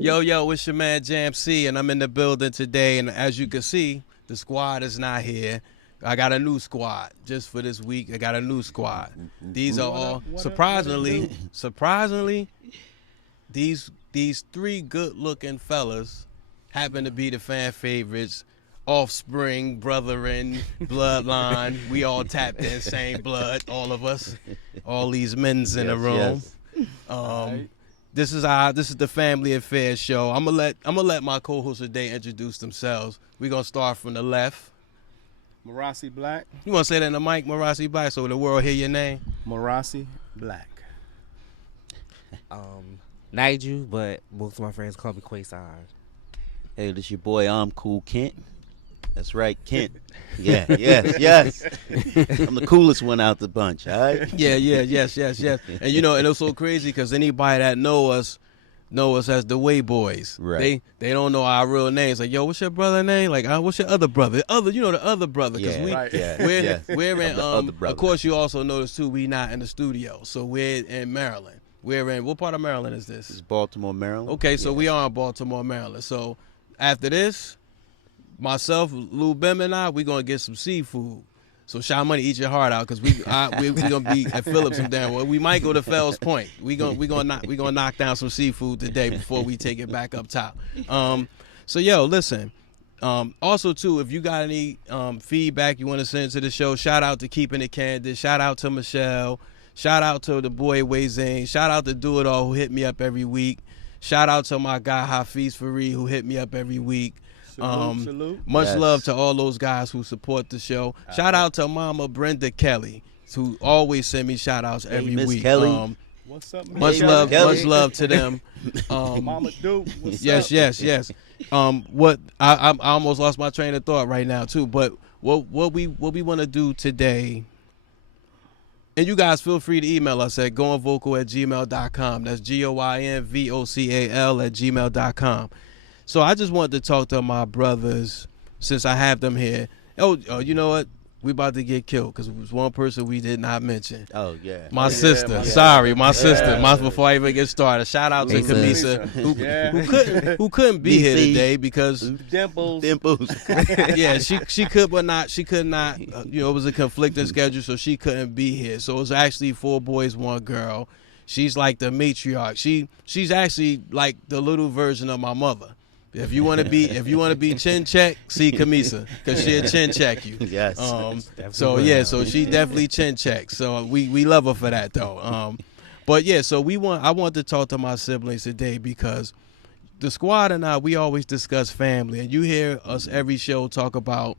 Yo, it's your man Jam C, and I'm in the building today. And as you can see, the squad is not here. I got a new squad just for this week. I got a new squad. These are all surprisingly, these three good-looking fellas happen to be the fan favorites. Offspring, brethren, bloodline. We all tapped in, same blood, all of us. All these men's in the room. Yes. This is the Family Affairs show. I'm gonna let my co-hosts today introduce themselves. We're gonna start from the left. Marasi Black. You wanna say that in the mic, Marasi Black, so the world hear your name? Marasi Black. Nigel, but most of my friends call me Quayside. Hey, this your boy, I'm Cool Kent. That's right, Kent. Yeah, yes. I'm the coolest one out the bunch, all right? Yes. And and it's so crazy because anybody that know us as the Way Boys. Right. They don't know our real names. Like, yo, what's your brother name? Like, what's your other brother? The other brother. Because we're in. Of course, you also notice too, we not in the studio, so we're in Maryland. We're in what part of Maryland is this? It's Baltimore, Maryland. Okay, so we are in Baltimore, Maryland. So after this, myself, Lou Bim, and we gonna get some seafood. So Shy Money, eat your heart out, cause we gonna be at Phillips and down. Well, we might go to Fells Point. We gonna knock down some seafood today before we take it back up top. So listen. Also too, if you got any feedback you want to send to the show, shout out to Keeping It Candid. Shout out to Michelle. Shout out to the boy Wayzane. Shout out to Do It All who hit me up every week. Shout out to my guy Hafiz Fareed who hit me up every week. Salute. Much love to all those guys who support the show. Shout out to Mama Brenda Kelly, who always send me shout outs every Miss week. Kelly. What's up, Much love to them. Mama Duke. Yes. I almost lost my train of thought right now too. But what we want to do today, and you guys feel free to email us at goinvocal@gmail.com. That's GOINVOCAL@gmail.com. So I just wanted to talk to my brothers since I have them here. Oh, you know what? We about to get killed because it was one person we did not mention. Oh, yeah. My sister. Yeah. Sister. Before I even get started, shout out to Kamisa, who couldn't be here today because Dimples. yeah, she could not. It was a conflicting schedule, so she couldn't be here. So it was actually 4 boys, 1 girl. She's like the matriarch. She's actually like the little version of my mother. If you want to be chin check, see Kamisa because she'll chin check you. Yes. So she definitely chin checks. So we love her for that though. But yeah, so I want to talk to my siblings today because the squad and we always discuss family, and you hear us every show talk about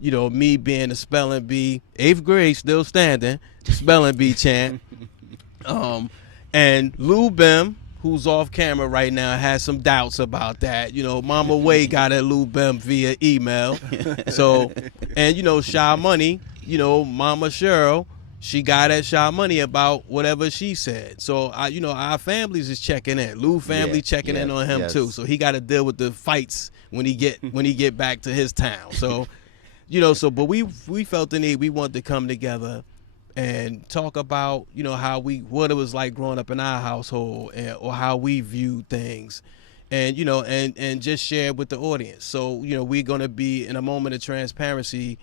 me being a spelling bee, 8th grade still standing, spelling bee champ. And Lou Bim, who's off camera right now, has some doubts about that. Mama Way got at Lou Bim via email. So, and Shy Money, Mama Cheryl, she got at Shy Money about whatever she said. So, our families is checking in. Lou family checking in on him too. So he got to deal with the fights when he get back to his town. So, but we felt the need. We wanted to come together and talk about what it was like growing up in our household or how we viewed things, and and just share with the audience. So we're gonna be in a moment of transparency.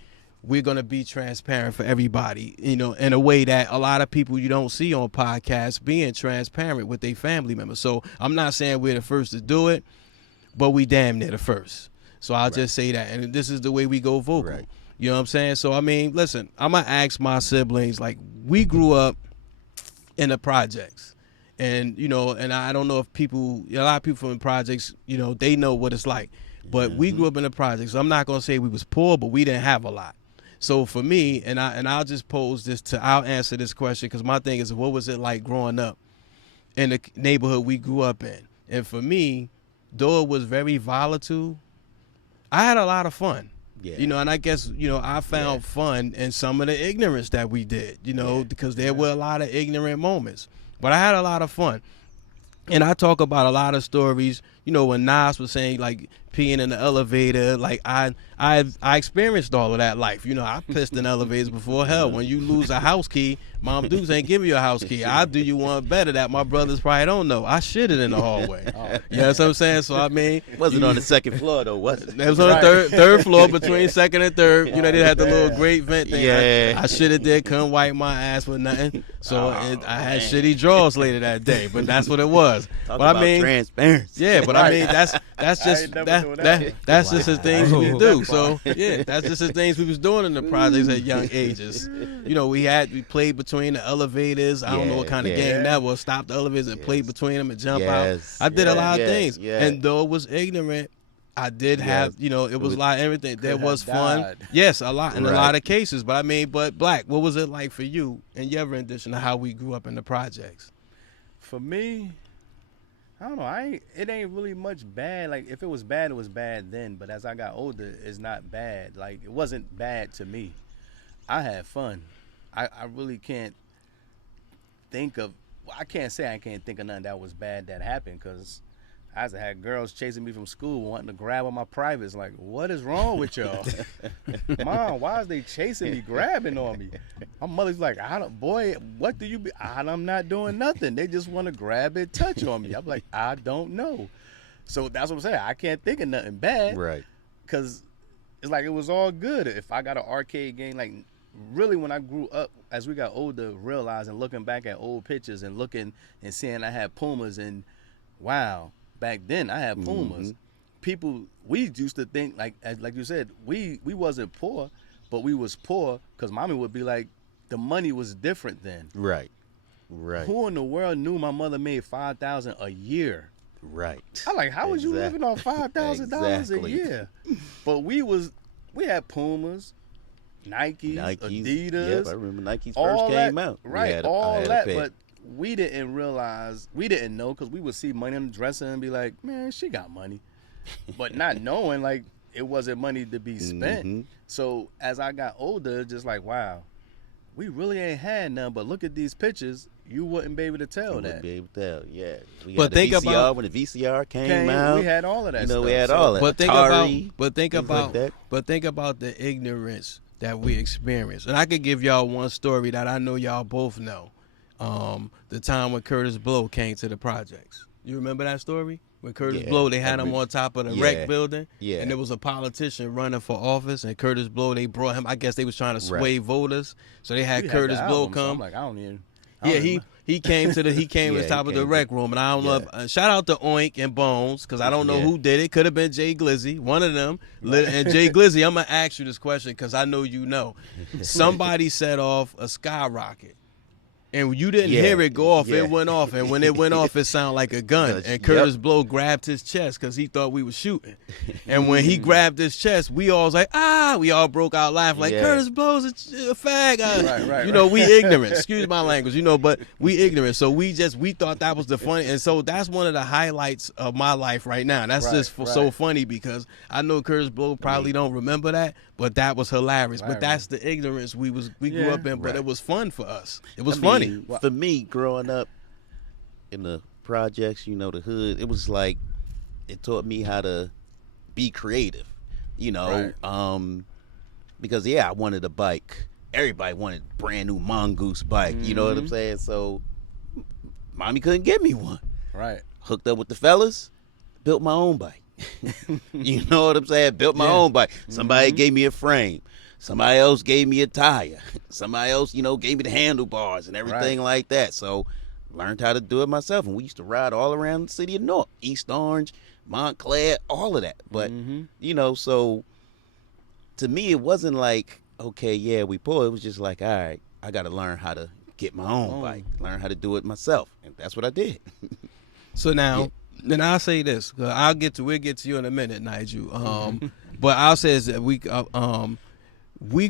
We're gonna be transparent for everybody, in a way that a lot of people you don't see on podcasts being transparent with their family members. So I'm not saying we're the first to do it, but we damn near the first. So I'll just say that, and this is the way we go vocal. Right. You know what I'm saying? So, I mean, listen, I'm going to ask my siblings, like, we grew up in the projects. And, and I don't know if a lot of people from the projects, they know what it's like. But we grew up in the projects. So I'm not going to say we was poor, but we didn't have a lot. So for me, and I'll just I'll answer this question because my thing is, what was it like growing up in the neighborhood we grew up in? And for me, though it was very volatile, I had a lot of fun. Yeah. And I guess, I found fun in some of the ignorance that we did, because there were a lot of ignorant moments. But I had a lot of fun. And I talk about a lot of stories, when Nas was saying, like, peeing in the elevator. Like I experienced all of that life. You know, I pissed in elevators before. Hell, when you lose a house key, Mom Dukes ain't give you a house key. I'll do you one better that my brothers probably don't know. I shitted in the hallway. You know what I'm saying? So I mean, Wasn't on the second floor though, was it? it was on the third floor between second and third. You know, they had the little great vent thing. Yeah. I shitted there, couldn't wipe my ass with nothing. So I had shitty drawers later that day, but that's what it was. Talk But about I mean, transparency. yeah, but I mean that's just ain't never doing that. that's just the things we do. So yeah, that's just the things we was doing in the projects at young ages. You know, we played between the elevators. I don't know what kind of game that was. Stop the elevators and play between them and jump out. I did a lot of things, and though it was ignorant, I did have, you know, it was a lot of everything. There was fun. died. Yes, a lot in a lot of cases. But I mean, but Black, what was it like for you and your rendition of how we grew up in the projects? For me, I don't know. It ain't really much bad. Like if it was bad, it was bad then. But as I got older, it's not bad. Like it wasn't bad to me. I had fun. I really can't think of. Well, I can't say I can't think of nothing that was bad that happened because I had girls chasing me from school wanting to grab on my privates. Like, what is wrong with y'all? Mom, why is they chasing me, grabbing on me? My mother's like, boy, what do you be? I'm not doing nothing. They just want to grab and touch on me. I'm like, I don't know. So that's what I'm saying. I can't think of nothing bad. Right. Because it's like it was all good. If I got an arcade game, like really when I grew up, as we got older, realizing, looking back at old pictures and looking and seeing I had Pumas and wow, back then I had Pumas. People, we used to think like you said, we wasn't poor, but we was poor because mommy would be like, the money was different then. Right. Who in the world knew my mother made $5,000 a year? Right. I'm like, how was you living on $5,000 a year? But we had Pumas, Nikes, Adidas. Yep, I remember Nikes all first came out. Right, all that. But we didn't realize, we didn't know because we would see money on the dresser and be like, man, she got money. But not knowing, like, it wasn't money to be spent. So as I got older, just like, wow, we really ain't had none. But look at these pictures. You wouldn't be able to tell that. Wouldn't be able to tell, yeah. We But had the think VCR, about when the VCR came out. We had all of that stuff. We had all that. But think Atari, think about the ignorance that we experienced. And I could give y'all one story that I know y'all both know. The time when Curtis Blow came to the projects. You remember that story? When Curtis Blow, they had him on top of the rec building. Yeah. And there was a politician running for office, and Curtis Blow, they brought him. I guess they was trying to sway voters. So they had Curtis Blow come. So I'm like, I don't even. He came to the top of the rec room, and I don't know. Shout out to Oink and Bones, because I don't know who did it. Could have been Jay Glizzy, one of them. And Jay Glizzy, I'm gonna ask you this question because I know you know. Somebody set off a skyrocket, and you didn't hear it go off. It went off, and when it went off, it sounded like a gun. And Curtis Blow grabbed his chest because he thought we were shooting. And when he grabbed his chest, we all was like, ah! We all broke out laughing like, Curtis Blow's a fag. Right, you know, we ignorant. Excuse my language, you know, but we ignorant. So we thought that was the funny. And so that's one of the highlights of my life right now. That's so funny because I know Curtis Blow probably don't remember that, but that was hilarious. But that's the ignorance we grew up in, but it was fun for us. It was funny. For me, growing up in the projects, you know, the hood, it was like, it taught me how to be creative, you know, because I wanted a bike. Everybody wanted a brand new Mongoose bike, you know what I'm saying? So mommy couldn't get me one. Right. Hooked up with the fellas, built my own bike. You know what I'm saying? Built my own bike. Somebody gave me a frame. Somebody else gave me a tire. Somebody else, you know, gave me the handlebars and everything like that. So learned how to do it myself. And we used to ride all around the city of North, East Orange, Montclair, all of that. But, you know, so to me, it wasn't like, okay, we poor. It was just like, all right, I got to learn how to get my own bike, learn how to do it myself. And that's what I did. So now, then I'll say this. We'll get to you in a minute, Nigel. But I'll say is that we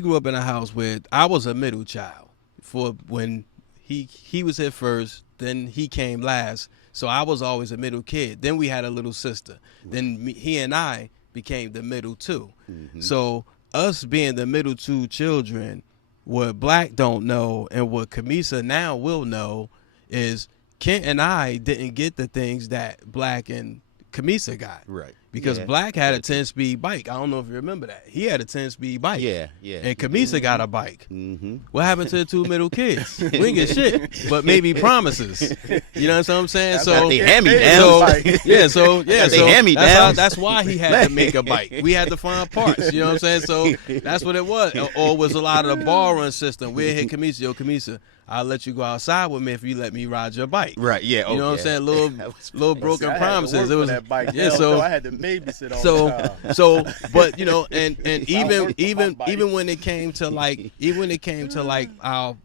grew up in a house where I was a middle child. For when he was here first, then he came last. So I was always a middle kid. Then we had a little sister. Then he and I became the middle two. So us being the middle two children, what Black don't know and what Kamisa now will know is Kent and I didn't get the things that Black and Kamisa got. Right. because Yeah. Black had a 10-speed bike. I don't know if you remember that. He had a 10-speed bike. Yeah. And Kamisa got a bike. Mm-hmm. What happened to the two middle kids? We didn't get shit, but maybe promises. You know what I'm saying? That's So what They they hand-me-downs. so hand-me-downs. that's why he had to make a bike. We had to find parts. You know what I'm saying? So that's what it was. Or it was a lot of the borrowing system. We'd hit Kamisa, yo, Kamisa, I'll let you go outside with me if you let me ride your bike. Right. Yeah. You know what I'm saying? Little broken See, I had to promises. work It for was that bike. yeah. Hell So no, I had to babysit all the time. but you know, and worked for my bike. even when it came to like our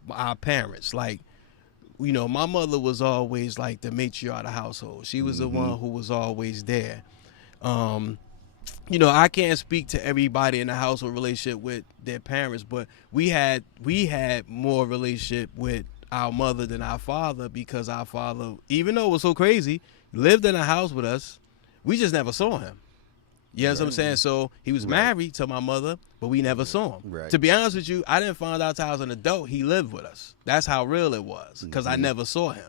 parents, like, you know, my mother was always like the matriarch of the household. She was the one who was always there. You know, I can't speak to everybody in the household relationship with their parents, but we had more relationship with our mother than our father, because our father, even though it was so crazy, lived in a house with us. We just never saw him. You know what I'm saying? So he was married to my mother, but we never saw him. Right. To be honest with you, I didn't find out till I was an adult he lived with us. That's how real it was, because I never saw him.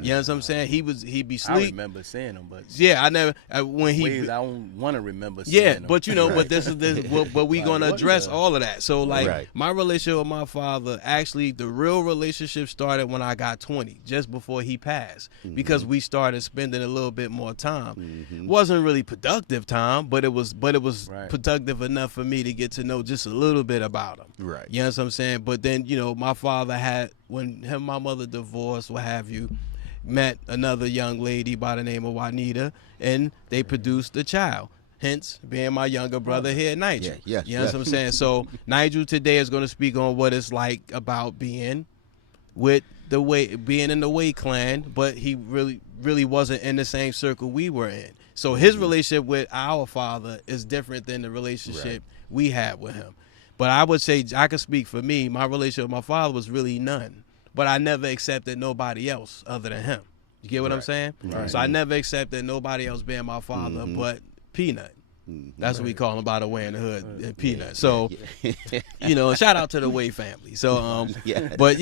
You know what I'm saying? He'd be I sleep. remember seeing him, but Yeah, I never when he. ways I don't want to remember seeing Yeah, him. but you know, but this is this. But we Like, gonna what address the- all of that. So like Right. my relationship with my father, actually, the real relationship started when I got 20, just before he passed, because we started spending a little bit more time. Wasn't really productive time, but it was Right. productive enough for me to get to know just a little bit about him. Right. You know what I'm saying? But then, you know, my father had, when him and my mother divorced, what have you, met another young lady by the name of Juanita, and they produced a child. Hence, being my younger brother here, Nigel. Yeah, You know what I'm saying? So Nigel today is going to speak on what it's like about being in the Way clan, but he really wasn't in the same circle we were in. So his relationship with our father is different than the relationship we had with him. But I would say, I could speak for me, my relationship with my father was really none. But I never accepted nobody else other than him. You get what I'm saying? Right. So I never accepted nobody else being my father but Peanut. That's what we call him, by the way, in the hood, Peanut. So, you know, shout out to the Way family. So, Yeah. but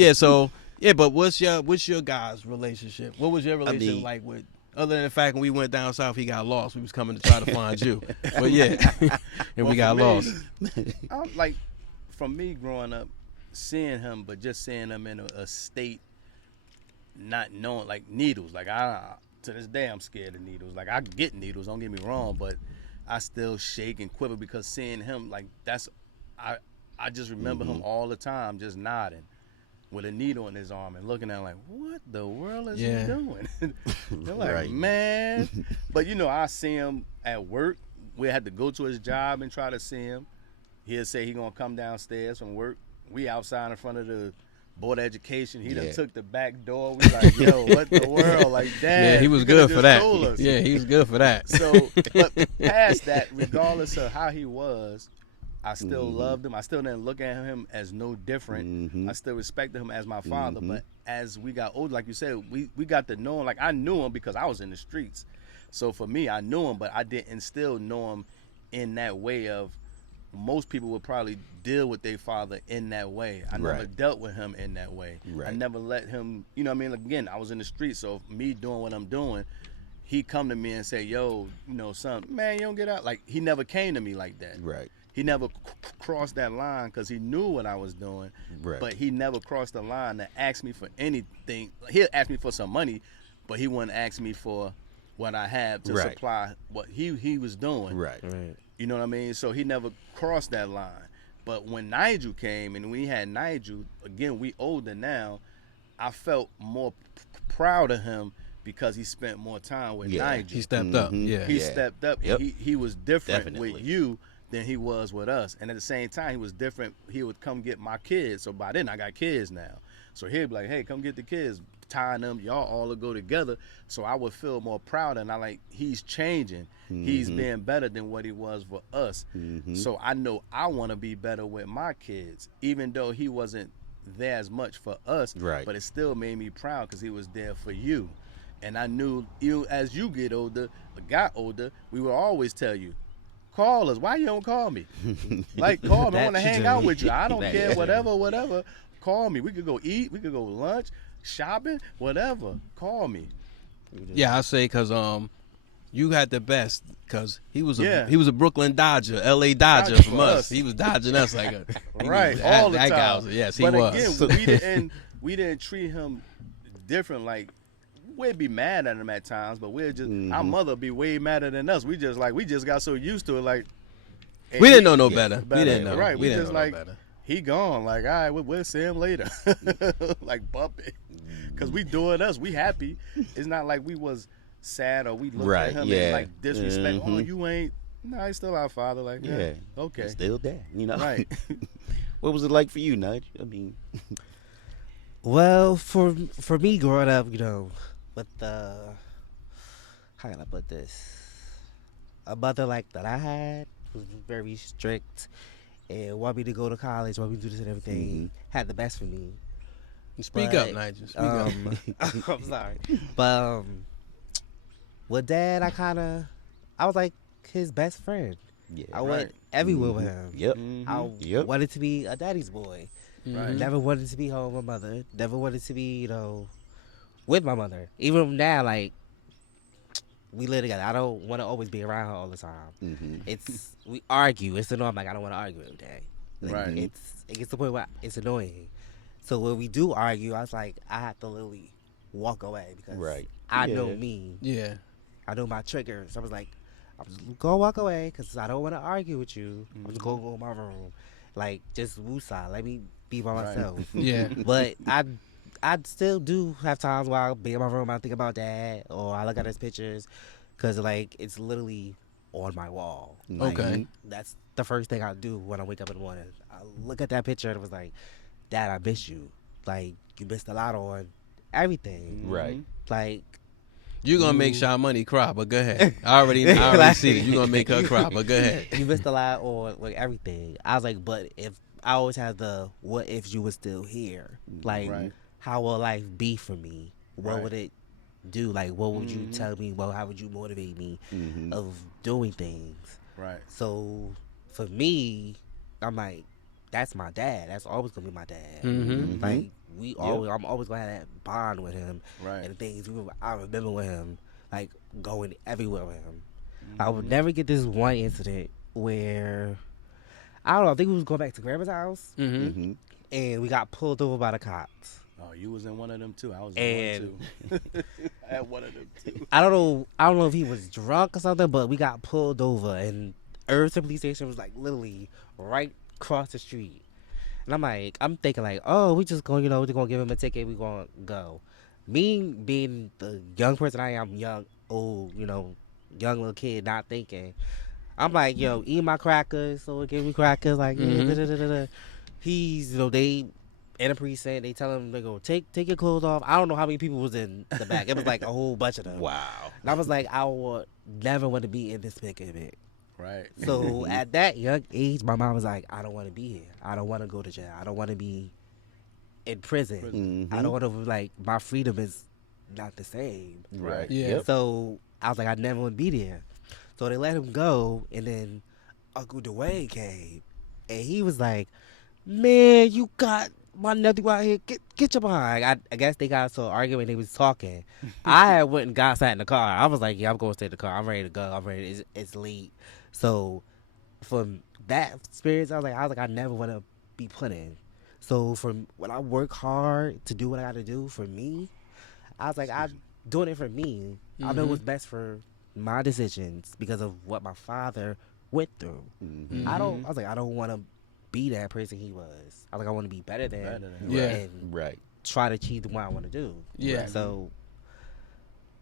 but what's your guys' relationship? What was your relationship like with? Other than the fact when we went down south, he got lost. We was coming to try to find you, but yeah, and we got lost. Like, from me growing up, seeing him, but just seeing him in a state, not knowing, like needles. Like to this day, I'm scared of needles. Like I get needles, don't get me wrong, but I still shake and quiver because seeing him, like I just remember him all the time, just nodding with a needle in his arm and looking at him like, what the world is he doing? They're like, Right. man. But you know, I see him at work. We had to go to his job and try to see him. He'll say he gonna come downstairs from work. We outside in front of the Board of Education. He done took the back door. We like, yo, what the world? Like, damn. Yeah, he was you coulda good for just that. told us. Yeah, he was good for that. So, but past that, regardless of how he was, I still loved him. I still didn't look at him as no different. I still respected him as my father. But as we got older, like you said, we got to know him. Like I knew him because I was in the streets. So for me, I knew him, but I didn't still know him in that way of most people would probably deal with their father in that way. I never dealt with him in that way. I never let him, you know what I mean? Like, again, I was in the streets, so me doing what I'm doing, he come to me and say, yo, you know, son, man, you don't get out. Like, he never came to me like that. Right. He never crossed that line because he knew what I was doing, but he never crossed the line to ask me for anything. He'll ask me for some money, but he wouldn't ask me for what I have to supply what he was doing. Right. You know what I mean? So he never crossed that line. But when Nigel came and we had Nigel, again, we older now, I felt more proud of him because he spent more time with Nigel. He stepped up. Yeah. He stepped up. Yep. He was different Definitely. with you than he was with us. And at the same time, he was different. He would come get my kids. So by then, I got kids now. So he'd be like, hey, come get the kids. Tying them, y'all all will go together. So I would feel more proud. And I like, he's changing. He's being better than what he was for us. So I know I want to be better with my kids, even though he wasn't there as much for us. Right. But it still made me proud because he was there for you. And I knew, you as you get older, or got older, we would always tell you, call us. Why you don't call me? Like, call me. I want to hang out with you. I don't care. Whatever. Call me. We could go eat. We could go lunch, shopping, whatever. Call me. Yeah, I say because You had the best because he was Yeah. a Brooklyn Dodger, L.A. Dodger Dodger from for us. us. He was dodging us like a Right, that, all the that time. guy was, yes, he but was. again, we didn't treat him different. Like we'd be mad at him at times, but we'd just our mother be way madder than us. We just got so used to it. Like We didn't know no better. We better. didn't know. Right, We we didn't just know no like better. he gone. Like all right, we'll see him later. Like bump it, cause we doing us. We happy. It's not like we was sad or we looked Right, at him yeah. and like disrespect. Oh, Mhm. you ain't. No, he's still our father. Like yeah, okay, Still there, you know. right. What was it like for you, Nudge? I mean, Well, for me growing up, you know, with the how can I put this? A mother like that I had was very strict and wanted me to go to college, wanted me to do this and everything. Had the best for me. Speak up, Nigel. Speak up. I'm sorry, but with Dad, I was like his best friend. yeah. I went everywhere with him. Yep. I Yep. wanted to be a daddy's boy. Right. Never wanted to be home with my mother. Never wanted to be, you know, with my mother. Even now, like, we live together. I don't want to always be around her all the time. Mm-hmm. We argue. It's annoying. Like, I don't want to argue every day. Like, Right. It gets to the point where it's annoying. So when we do argue, I was like, I have to literally walk away because Right. I know Yeah. me. Yeah. I know my triggers. I was like, I'm just gonna walk away because I don't want to argue with you. I'm just gonna go in my room, like just woosah. Let me be by Right. myself. Yeah. But I still do have times where I'll be in my room. I think about Dad, or I look at his pictures, because like it's literally on my wall. Like, Okay. that's the first thing I do when I wake up in the morning. I look at that picture and it was like, Dad, I miss you. Like you missed a lot on everything. Right. Like. You're gonna make Sha Money cry, but go ahead. I already see it. You're gonna make her cry, but go ahead. You missed a lot on like everything. I was like, but if I always have the what if you were still here? Like, Right. how will life be for me? What Right. would it do? Like, what would you tell me? Well, how would you motivate me of doing things? Right. So for me, I'm like, that's my dad. That's always gonna be my dad. Mhm. Like I'm always gonna have that bond with him. Right. And the things I remember with him, like going everywhere with him. I would never get this one incident where I don't know. I think we was going back to grandma's house Mm-hmm. and we got pulled over by the cops. Oh, you was in one of them too. I was And- in one too. I had one of them too. I don't know if he was drunk or something, but we got pulled over and Irvington Police Station was like literally right across the street. And I'm thinking like, oh, we just going, we're gonna give him a ticket, we gonna go. Me being the young person I am, young, old, young little kid, not thinking. I'm like, yo, eat my crackers, so give me crackers, like, yeah. He's, they in a precinct, they tell him, they go, take your clothes off. I don't know how many people was in the back. It was like a whole bunch of them. Wow. And I was like, I would never want to be in this predicament. Right. So at that young age, my mom was like, I don't want to be here. I don't want to go to jail. I don't want to be in prison. I don't want to, like, my freedom is not the same. Right. Yeah. Yep. So I was like, I never want to be there. So they let him go, and then Uncle Dwayne came, and he was like, man, you got my nephew out here. Get your behind. I guess they got into an argument. They was talking. I had went and got sat in the car. I was like, yeah, I'm going to stay in the car. I'm ready to go. I'm ready. It's late. So from that experience, I was like, I never want to be put in. So from when I work hard to do what I got to do for me, I was like, I'm doing it for me. I know what's best for my decisions because of what my father went through. I was like, I don't want to be that person he was. I was like, I want to be better than him. Yeah. And Right. try to achieve what I want to do. Yeah. So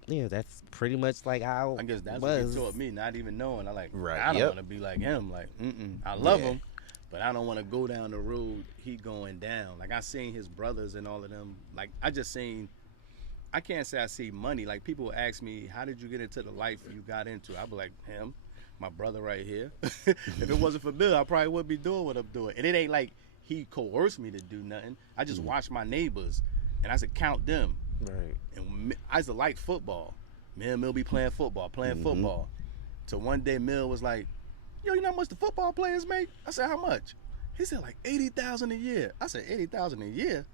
yeah, that's pretty much like how I guess that's it what was. he taught me. Not even knowing. Right, I don't yep. want to be like him. Like, I love Yeah. him, but I don't want to go down the road he going down. Like I seen his brothers and all of them. Like I just seen. I can't say I see money. Like people ask me, how did you get into the life you got into? I be like, him, my brother right here. If it wasn't for Bill, I probably wouldn't be doing what I'm doing. And it ain't like he coerced me to do nothing. I just watched my neighbors, and I said count them. Right. And I used to like football. Me and Mill be playing football. So one day Mill was like, yo, you know how much the football players make? I said, how much? He said like 80,000 a year. I said, 80,000 a year?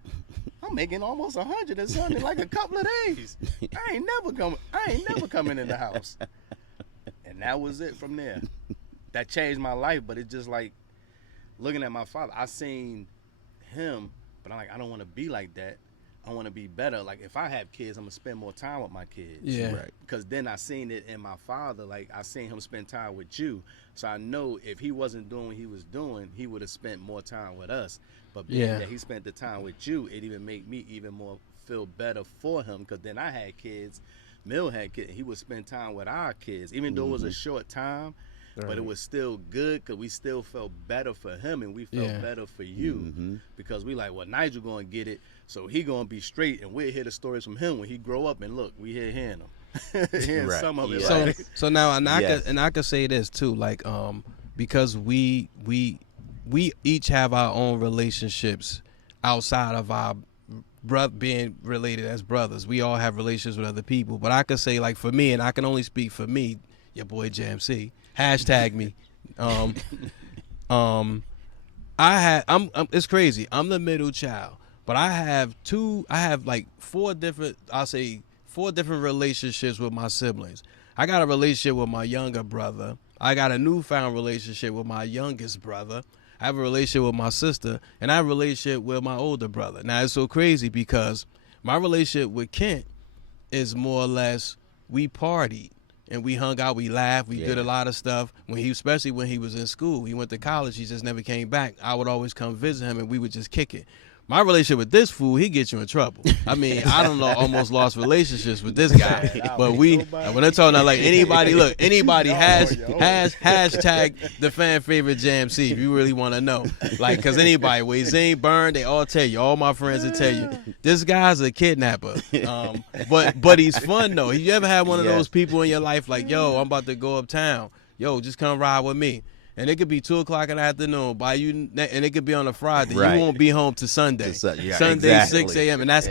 I'm making almost 100 or something in like a couple of days. I ain't never coming in the house. and that was it from there. That changed my life, but it's just like looking at my father. I seen him, but I'm like, I don't want to be like that. I want to be better. Like if I have kids, I'm gonna spend more time with my kids. Yeah. Right. Because then I seen it in my father. Like I seen him spend time with you, so I know if he wasn't doing what he was doing, he would have spent more time with us. But being Yeah. that he spent the time with you, it even made me even more feel better for him. Because then I had kids, Mill had kids. He would spend time with our kids, even though it was a short time. But it was still good because we still felt better for him and we felt Yeah. better for you because we like, well, Nigel gonna get it, so he gonna be straight, and we'll hear the stories from him when he grow up. And look, we hearing them, hearing Right. some of it. Yeah. So Like, so now and Yes. I could say this too, like because we each have our own relationships outside of our being related as brothers. We all have relationships with other people, but I could say like for me, and I can only speak for me, your boy JMC. Hashtag me. It's crazy. I'm the middle child, but I have like four different relationships with my siblings. I got a relationship with my younger brother. I got a newfound relationship with my youngest brother. I have a relationship with my sister, and I have a relationship with my older brother. Now it's so crazy because my relationship with Kent is more or less we partied. And we hung out, we laughed, we did a lot of stuff. Especially when he was in school, he went to college, he just never came back. I would always come visit him, and we would just kick it. My relationship with this fool, he gets you in trouble. I mean, I don't know, almost lost relationships with this guy. But when they're talking about like anybody has hashtag the fan favorite JMC if you really want to know. Like, cause anybody, where Zane Byrne, they all tell you, all my friends will tell you, this guy's a kidnapper. But he's fun though. You ever had one of those people in your life like, yo, I'm about to go uptown. Yo, just come ride with me. And it could be 2:00 in the afternoon and it could be on a Friday. Right. You won't be home to Sunday. Sunday, exactly. 6 a.m. And that's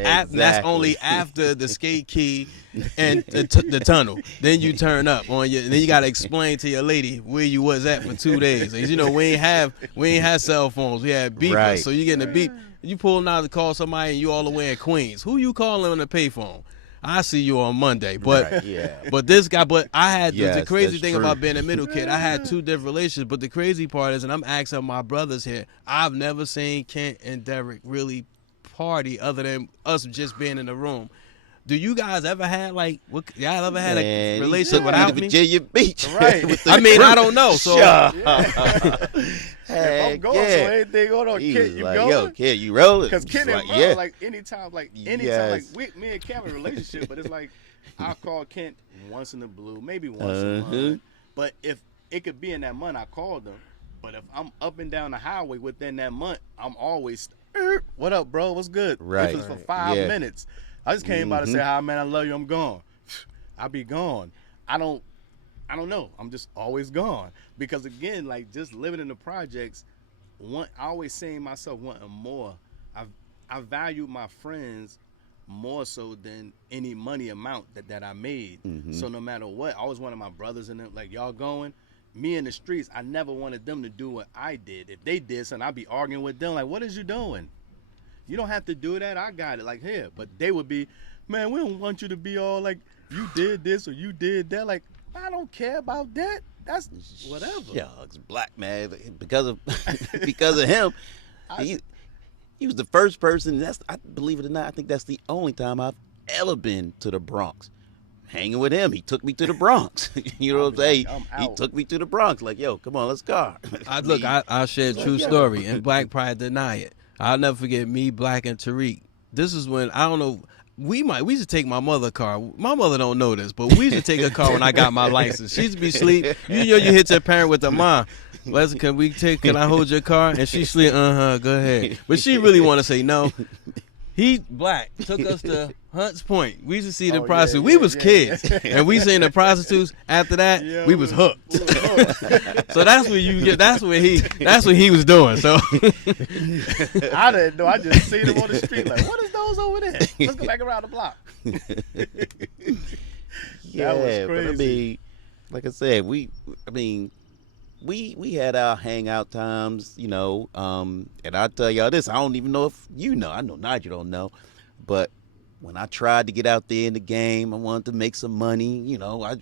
only after the skate key and the tunnel. Then you turn up and then you gotta explain to your lady where you was at for 2 days. And, you know, we ain't have cell phones. We had beepers. Right. So you getting a beep. You pulling out to call somebody and you all the way in Queens. Who you calling on the payphone? I see you on Monday, but Right, yeah. but this guy, but I had the Yes, crazy that's thing true. about being a middle kid. I had two different relationships, but the crazy part is, and I'm asking my brothers here, I've never seen Kent and Derek really party other than us just being in the room. Do you guys ever had y'all ever had a relationship without me? Virginia Beach, Right. with the I mean, crew. I don't know. So if I'm going, so anything going on, He Kid, was you like, going? yo, kid, you rolling? Because Ken and Like, Merle, yeah. like anytime, Yes. me and Cam in a relationship, but it's like I'll call Kent once in the blue, maybe once a month. But if it could be in that month, I called them. But if I'm up and down the highway within that month, I'm always, what up, bro? What's good? Right. If it's for 5 Yeah. minutes, I just came by to say, hi, man, I love you, I'm gone. I'll be gone. I don't know. I'm just always gone. Because again, like just living in the projects, I always saying myself wanting more. I value my friends more so than any money amount that I made. So no matter what, I always wanted my brothers and them, like y'all going, me in the streets, I never wanted them to do what I did. If they did something, I'd be arguing with them, like, what is you doing? You don't have to do that. I got it. Like, here. But they would be, man, we don't want you to be all like, you did this or you did that. Like, I don't care about that. That's whatever. Shucks, black man, because of him, he was the first person. I believe it or not, I think that's the only time I've ever been to the Bronx. Hanging with him, he took me to the Bronx. You know what I'm saying? He took me to the Bronx. Like, yo, come on, let's go. I'll share a true story, and Black Pride deny it. I'll never forget me, Black, and Tariq. This is when, I don't know, we used to take my mother car. My mother don't know this, but we used to take her car when I got my license. She used to be asleep. You know, you hit your parent with the mom. Listen, can I hold your car? And she sleep, go ahead. But she really want to say no. He, Black, took us to Hunts Point. We used to see the prostitutes. We was kids. And we seen the prostitutes. After that, we was hooked. So that's what he was doing. So I didn't know. I just seen him on the street like, what is those over there? Let's go back around the block. Yeah, That was but I crazy. mean, like I said, we had our hangout times, you know, and I'll tell y'all this, I don't even know if you know, I know Nigel don't know, but when I tried to get out there in the game, I wanted to make some money, you know,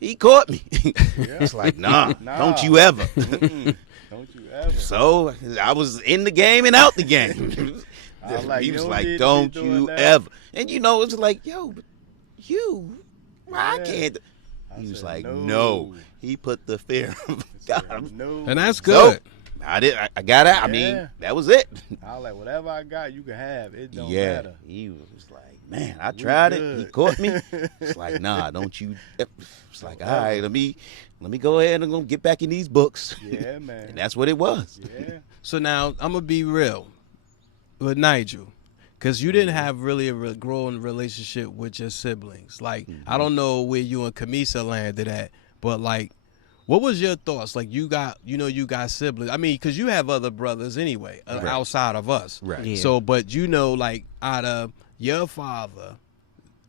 He caught me. Yeah. It's like, nah, Nah. don't you ever. Don't you ever. So I was in the game and out the game. I was like, He you was don't like, need to be don't doing you that. ever. And you know, it's like, yo, but you, why I Yeah. can't. I He was said, like, no. no. He put the fear of I said, God. no. And that's So, good. I got out. I mean, Yeah. that was it. I was like, whatever I got, you can have. It don't Yeah. matter. He was like, man, I We tried it. He good. caught me. It's like, nah, don't you. It's like, all right, let me go ahead and go get back in these books. Yeah, man. And that's what it was. Yeah. So now I'm gonna be real with Nigel, because you didn't have really a growing relationship with your siblings. Like I don't know where you and Kamisa landed at, but like, what was your thoughts? Like you got siblings. I mean, because you have other brothers anyway, outside of us. Right. Yeah. So, but like out of your father,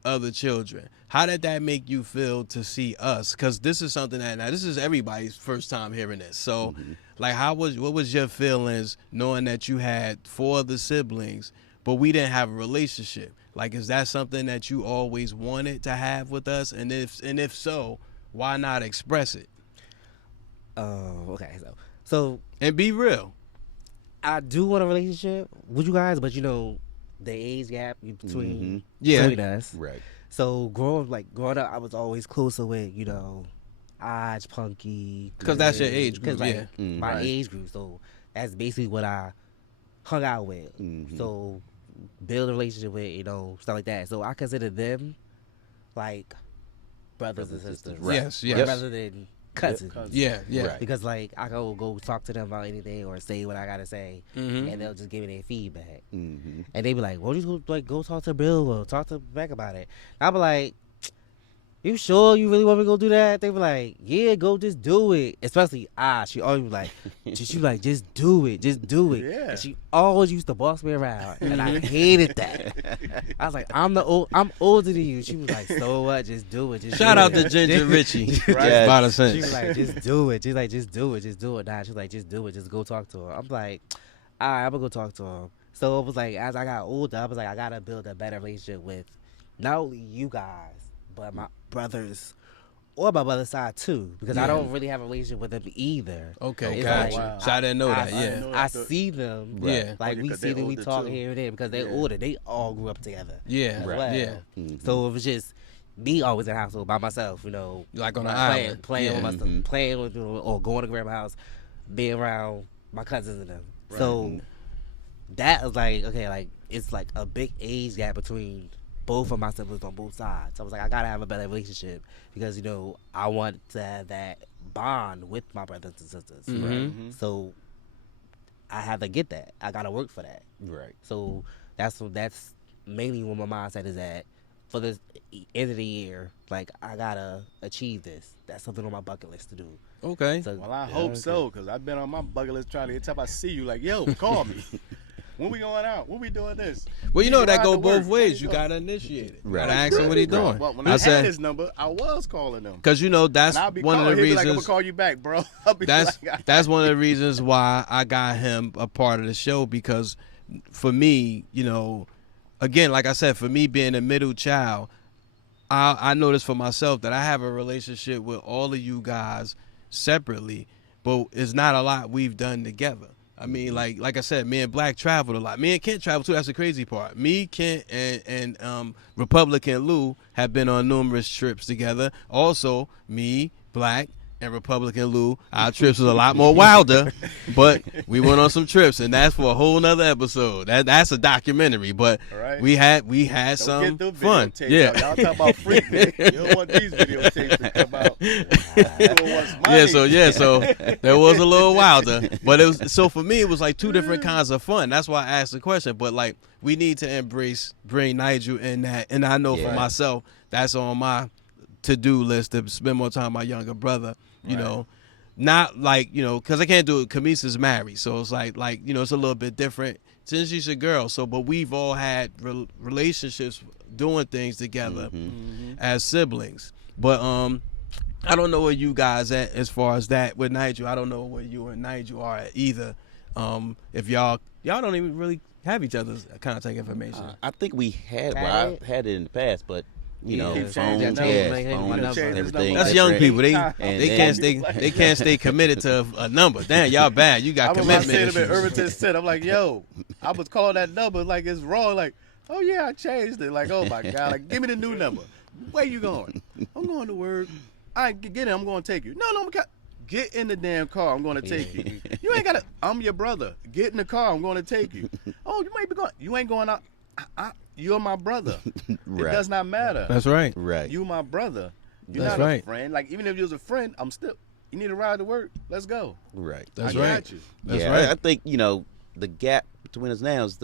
other children, how did that make you feel to see us? Because this is something that now this is everybody's first time hearing this. So, like, what was your feelings knowing that you had 4 other siblings, but we didn't have a relationship? Like, is that something that you always wanted to have with us? And if so, why not express it Okay, so and be real? I do want a relationship with you guys, but you know, the age gap between Yeah. between us. Right. So growing up, I was always closer with Aj, Punky, 'Cause that's your age group, Because yeah. my Right. age group. So that's basically what I hung out with. So build a relationship with stuff like that. So I consider them like brothers and sisters. Right. Yes, yes. Rather than cousins. Yeah, yeah. Right. Because like I can go talk to them about anything or say what I gotta say, Mhm. and they'll just give me their feedback. Mm-hmm. And they be like, "Why don't you go talk to Bill or talk to Beck about it?" And I be like, "You sure you really want me to go do that?" They be like, "Yeah, go just do it." Especially she always be like, just do it, just do it. Yeah. And she always used to boss me around, and I hated that. I was like, I'm older than you. She was like, "So what? Just do it." Just Shout do out it. to Ginger Richie. Right. About a She sense. was like, just do it. She's like, just do it. Just do it. Nah, she's like, just do it. Just go talk to her. I'm like, all right, I'm going to go talk to her. So it was like, as I got older, I was like, I got to build a better relationship with not only you guys, but my brothers or my brother's side too. Because I don't really have a relationship with them either. Okay, It's gotcha. like, Wow. So I didn't know that. I, Yeah. know I that. see them. Yeah. Like, Oh, we because see they them, we older, talk too. here and there because they're Yeah. older. They all grew up together. Yeah. as Right. well. Yeah. So it was just me always in the household by myself, Like on an playing, island. playing Yeah. with myself, playing with or going to grandma's house, being around my cousins and them. So that was like it's like a big age gap between both of my siblings on both sides. So I was like, I gotta have a better relationship because I want to have that bond with my brothers and sisters. Mhm. So I have to get that. I gotta work for that. Right. So that's mainly where my mindset is at. For the end of the year, like I gotta achieve this. That's something on my bucket list to do. Okay. So Well, I hope so, because I've been on my bucket list trying to, every time I see you, like, yo, call me. When we going out? When we doing this? Well, you know that go Ride to work. both ways. You When we gotta initiate it. Right. Gotta ask him what he doing. Well, when I I said, had his number, I was calling them. because that's And I'll be one of calling. the He'll be like, I'm reasons. gonna call you back, bro. I'll be That's like, that's one of the reasons why I got him a part of the show, because for me, again, like I said, for me being a middle child, I noticed for myself that I have a relationship with all of you guys separately, but it's not a lot we've done together. I mean, like I said, me and Black traveled a lot. Me and Kent traveled too. That's the crazy part. Me, Kent, and Republican Lou have been on numerous trips together. Also, me, Black, and Republican Lou, our trips was a lot more wilder, but we went on some trips, and that's for a whole nother episode. That's a documentary, but Right. we had don't some get the fun. videotapes Yeah. out. Y'all talking about free. You don't want these videotapes to come out. You don't want money. So there was a little wilder, but it was, so for me it was like two different kinds of fun. That's why I asked the question. But like, we need to bring Nigel in that, and I know for Yeah. myself that's on my to-do list to spend more time with my younger brother. Not like because I can't do it. Kamisa's married, so it's like it's a little bit different since she's a girl. So, but we've all had relationships, doing things together as siblings. But I don't know where you guys at as far as that with Nigel. I don't know where you and Nigel are at either. If y'all don't even really have each other's contact information. I think we had. Had Well, it? I had it in the past, but You know, Yeah, keep changing phones, numbers. yeah, Like, hey, my phones, number. everything. That's different. young people. They And they then- can't stay they can't stay committed to a number. Damn, y'all bad. You got I remember I commitment said to issues. Irvington City, I'm like, yo, I was calling that number like it's wrong. Like, oh yeah, I changed it. Like, oh my God, like give me the new number. Where you going? I'm going to work. I get in. I'm going to take you. No, get in the damn car. I'm going to take you. You ain't gotta. I'm your brother. Get in the car. I'm going to take you. Oh, you might be going. You ain't going out. You're my brother. Right. It does not matter. That's right. Right. You my brother. You're That's not right. a friend. Like even if you was a friend, I'm still. You need a ride to work. Let's go. Right. That's I right. got you. That's yeah, right. I think, the gap between us now is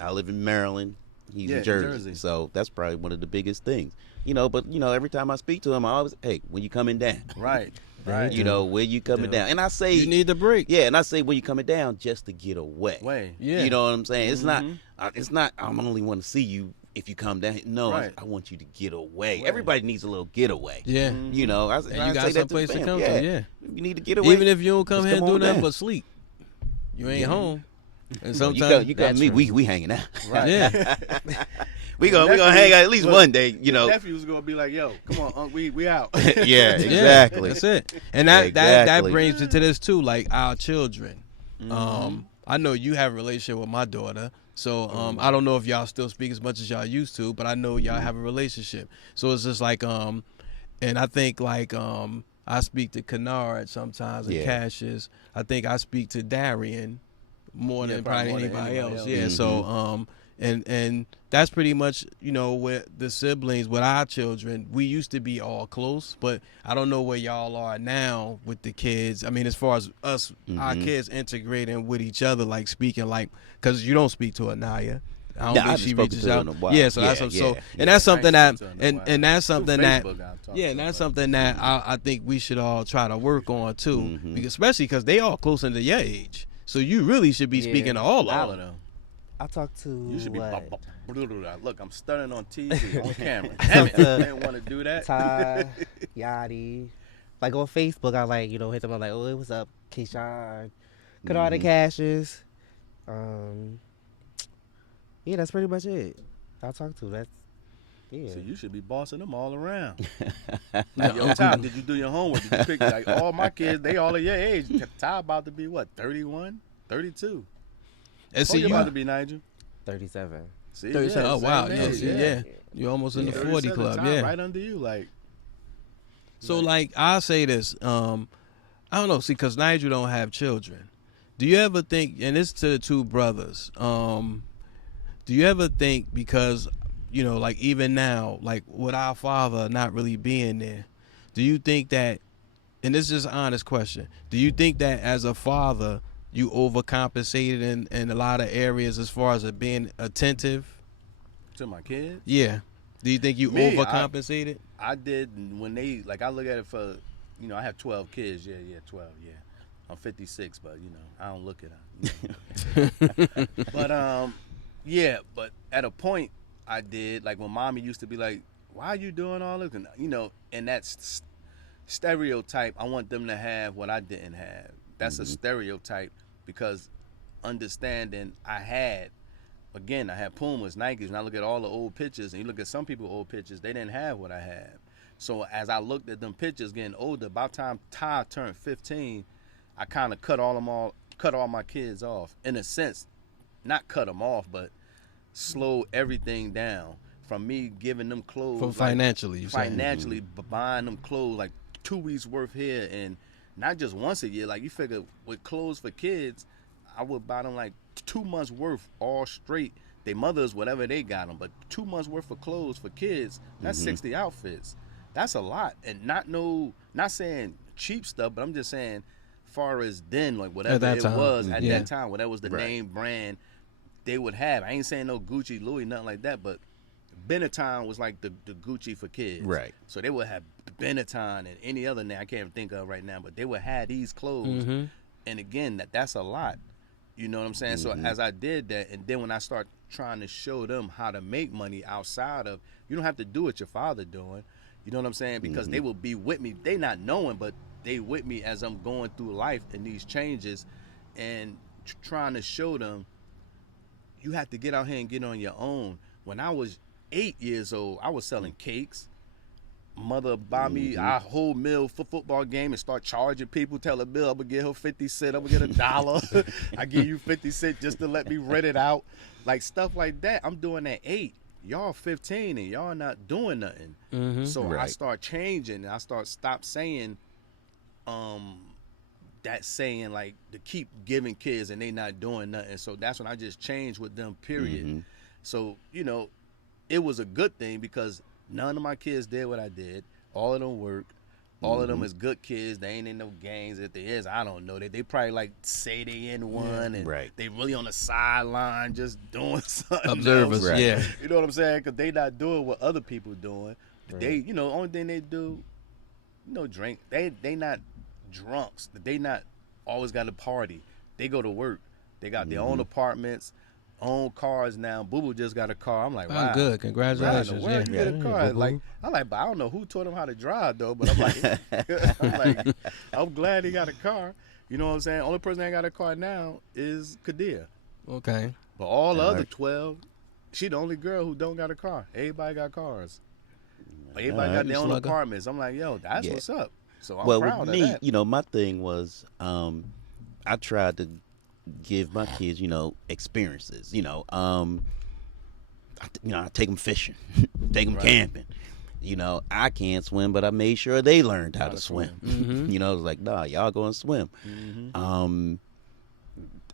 I live in Maryland, he's Yeah, in Jersey. So that's probably one of the biggest things. But every time I speak to him, I always, hey, when you coming down? Right. Right. Where you coming down? And I say, You need the break. yeah, and I say when you coming down just to get away. Way. Yeah. You know what I'm saying? It's Mhm. not I'm only want to see you if you come down. No, Right. I want you to get away. Right. Everybody needs a little getaway. Yeah. Mhm. You know, I And I you got say that someplace the to fam. come yeah. to. Yeah. You need to get away. Even if you don't come Just here and come do on nothing down. but sleep, you ain't home. And you sometimes got me. We hanging out. Right. Yeah. we gonna hang out at least one day. My nephew's gonna be like, "Yo, come on, Unc, we out." Yeah, exactly. That's it. And that Exactly. brings into this too, like our children. Mm-hmm. I know you have a relationship with my daughter. So I don't know if y'all still speak as much as y'all used to, but I know y'all have a relationship. So it's just like and I think like I speak to Kennard sometimes and Yeah. Cassius. I think I speak to Darian more Yeah, than probably probably more than anybody anybody else. else. Yeah. So and that's pretty much, with the siblings, with our children, we used to be all close, but I don't know where y'all are now with the kids. I mean, as far as us, our kids integrating with each other, like speaking, like, because you don't speak to Anaya. I don't Nah, I think haven't she spoken reaches to her out. in a while. Yeah, so that's Yeah, so, yeah, and that's something I that, ain't spoken to her in a and while. that's something Through that, Facebook, I'll talk yeah, to and her, that's but- something that I think we should all try to work on too, because, especially because they all close into your age. So you really should be Yeah. speaking to all All of of them. them. I talked to You should be. what? Look, I'm studying on TV on camera. Damn it, I didn't want to do that. Ty, Yachty. Like on Facebook, I hit them. I'm like, oh, what's up, Keyshawn? Kennard and Cassius. Yeah, that's pretty much it. I'll talk to. That's yeah. So you should be bossing them all around. Like, yo, Ty, did you do your homework? Did you pick like all my kids? They all of your age. Ty about to be what? 31, 32. And Oh, see, you you about to be Nigel. 37. See, 37. Oh, same wow. age, Yeah. You're almost in the 40 37, club. Ty, Yeah. right under you, like. So, like, I'll say this. I don't know. See, because Nigel don't have children. Do you ever think, and it's to the two brothers, do you ever think, because, like, even now, like, with our father not really being there, do you think that, and this is just an honest question, do you think that as a father, you overcompensated in a lot of areas as far as it being attentive? To my kids. Yeah. Do you think you Me, overcompensated? I did when they like I look at it for I have 12 kids. Yeah, 12. Yeah, I'm 56, but I don't look it up. But yeah, but at a point I did like when mommy used to be like, "Why are you doing all this?" And and that's stereotype. I want them to have what I didn't have. That's a stereotype because understanding I had Pumas, Nikes, and I look at all the old pictures, and you look at some people's old pictures, they didn't have what I have. So as I looked at them pictures getting older, by the time Ty turned 15, I kind of cut all my kids off. In a sense, not cut them off, but slow everything down from me giving them clothes. From financially, you saying? Financially, buying them clothes like 2 weeks worth here, and not just once a year. Like you figure with clothes for kids, I would buy them like 2 months worth all straight. They mothers, whatever they got them, but 2 months worth of clothes for kids, that's 60 outfits. That's a lot. And not saying cheap stuff, but I'm just saying far as then, like whatever that it time. was at Yeah. that time, whatever was the Right. name brand they would have. I ain't saying no Gucci, Louis, nothing like that, but Benetton was like the Gucci for kids. Right. So they would have Benetton and any other name I can't even think of right now, but they would have these clothes. And again, that's a lot. You know what I'm saying? So as I did that, and then when I start trying to show them how to make money outside of, you don't have to do what your father doing. You know what I'm saying? Because they will be with me. They not knowing, but they with me as I'm going through life and these changes, and trying to show them you have to get out here and get on your own. When I was 8 years old, I was selling cakes. Mother buy me a whole meal for football game and start charging people. Tell a bill, I'm gonna get her 50 cents. I'm gonna get $1. I give you 50 cents just to let me rent it out. Like stuff like that. I'm doing at 8. Y'all 15 and y'all not doing nothing. So I start changing and I stop saying that saying like to keep giving kids and they not doing nothing. So that's when I just changed with them, period. So, you know, it was a good thing because none of my kids did what I did. All of them work. All of them is good kids. They ain't in no gangs. If they is, I don't know. They probably like say they in one and they really on the sideline just doing something. Observers, else. yeah. You know what I'm saying? Because they not doing what other people doing. They, you know, only thing they do, you know, drink. They not drunks. They not always got to party. They go to work. They got their own apartments, own cars now. Boo Boo just got a car. I'm like, wow. Oh, good. Congratulations. Where you get a car? Like, I'm like, but I don't know who taught him how to drive though. But I'm like, I'm glad he got a car. You know what I'm saying? Only person that got a car now is Kadia. Okay. But all the other 12, she the only girl who don't got a car. Everybody got cars. Everybody got their own apartments. I'm like, yo, that's what's up. So I'm proud with me, of that. you know, my thing was I tried to give my kids, you know, experiences. You know, I take them fishing, take them camping. You know, I can't swim, but I made sure they learned how to swim. You know, it was like, nah, y'all go and swim.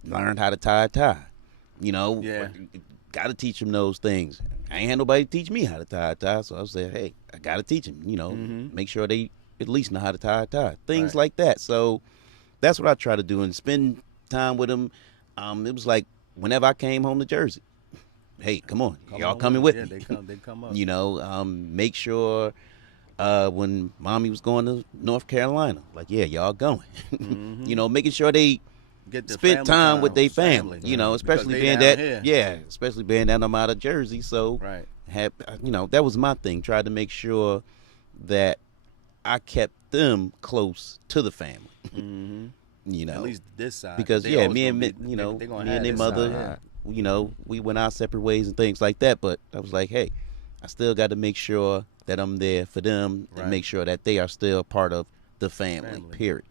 Learned how to tie a tie. You know, got to teach them those things. I ain't had nobody teach me how to tie a tie, so I said, hey, I got to teach them. You know, make sure they at least know how to tie a tie. Things like that. So that's what I try to do and spend time with them. It was like whenever I came home to Jersey, hey, come on, y'all coming with me. They come up. You know, make sure when mommy was going to North Carolina, like, yeah, y'all going. You know, making sure they spent time with their family. You know, especially being that, especially being that I'm out of Jersey. So, you know, that was my thing. Tried to make sure that I kept them close to the family. You know, at least this side. Because me and their mother, you know, we went our separate ways and things like that. But I was like, hey, I still got to make sure that I'm there for them and make sure that they are still part of the family. Period.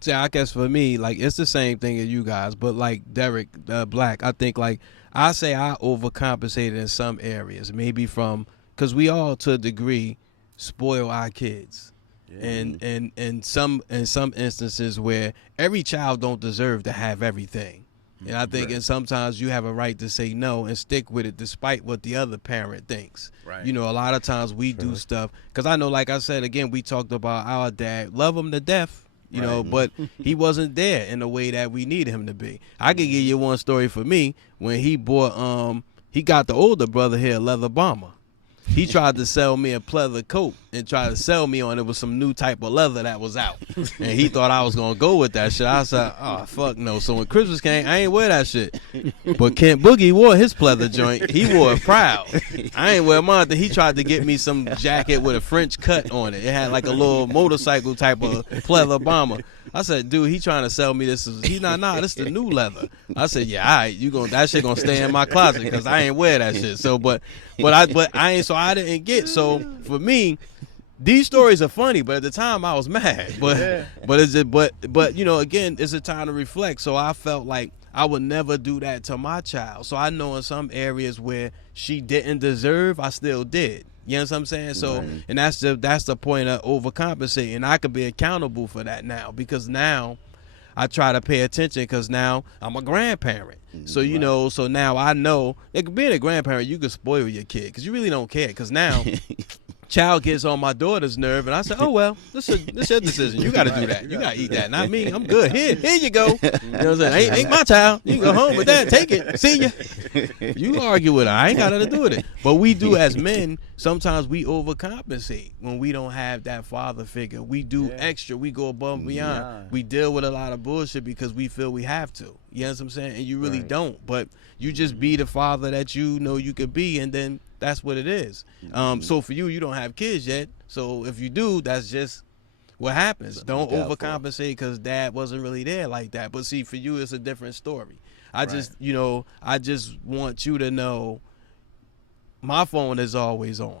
See, I guess for me, like, it's the same thing as you guys, but like Derek Black, I think, like, I say I overcompensated in some areas, maybe because we all to a degree spoil our kids. And some instances where every child don't deserve to have everything. And I think and sometimes you have a right to say no and stick with it despite what the other parent thinks. You know, a lot of times we do stuff because I know, like I said, again, we talked about our dad, love him to death, you know, but he wasn't there in the way that we need him to be. I could give you one story for me when he bought he got the older brother here a leather bomber. He tried to sell me a pleather coat and tried to sell me on it was some new type of leather that was out. And he thought I was going to go with that shit. I said, oh, fuck no. So when Christmas came, I ain't wear that shit. But Kent Boogie wore his pleather joint. He wore it proud. I ain't wear mine. He tried to get me some jacket with a French cut on it. It had like a little motorcycle type of pleather bomber. I said, dude, he trying to sell me this. He's not, this is the new leather. I said, yeah, all right, that shit gonna stay in my closet because I ain't wear that shit. So, but I ain't, so I didn't get. So for me, these stories are funny, but at the time I was mad. But you know, again, it's a time to reflect. So I felt like I would never do that to my child. So I know in some areas where she didn't deserve, I still did. You know what I'm saying? So, and that's the point of overcompensating. And I could be accountable for that now because now I try to pay attention because now I'm a grandparent. So, you know, so now I know, like, being a grandparent, you can spoil your kid because you really don't care. Because now child gets on my daughter's nerve, and I say, oh, well, this is your decision. You got to do that. You got to eat that. Not me. I'm good. Here you go. You know what I'm saying? Ain't my child. You can go home with that. Take it. See ya. You argue with her. I ain't got nothing to do with it. But we do as men, sometimes we overcompensate when we don't have that father figure. We do extra. We go above and beyond. We deal with a lot of bullshit because we feel we have to. You know what I'm saying? And you really don't. But you just be the father that you know you could be, and then that's what it is. So for you don't have kids yet. So if you do, that's just what happens. Don't overcompensate because dad wasn't really there like that. But see, for you, it's a different story. I just want you to know my phone is always on.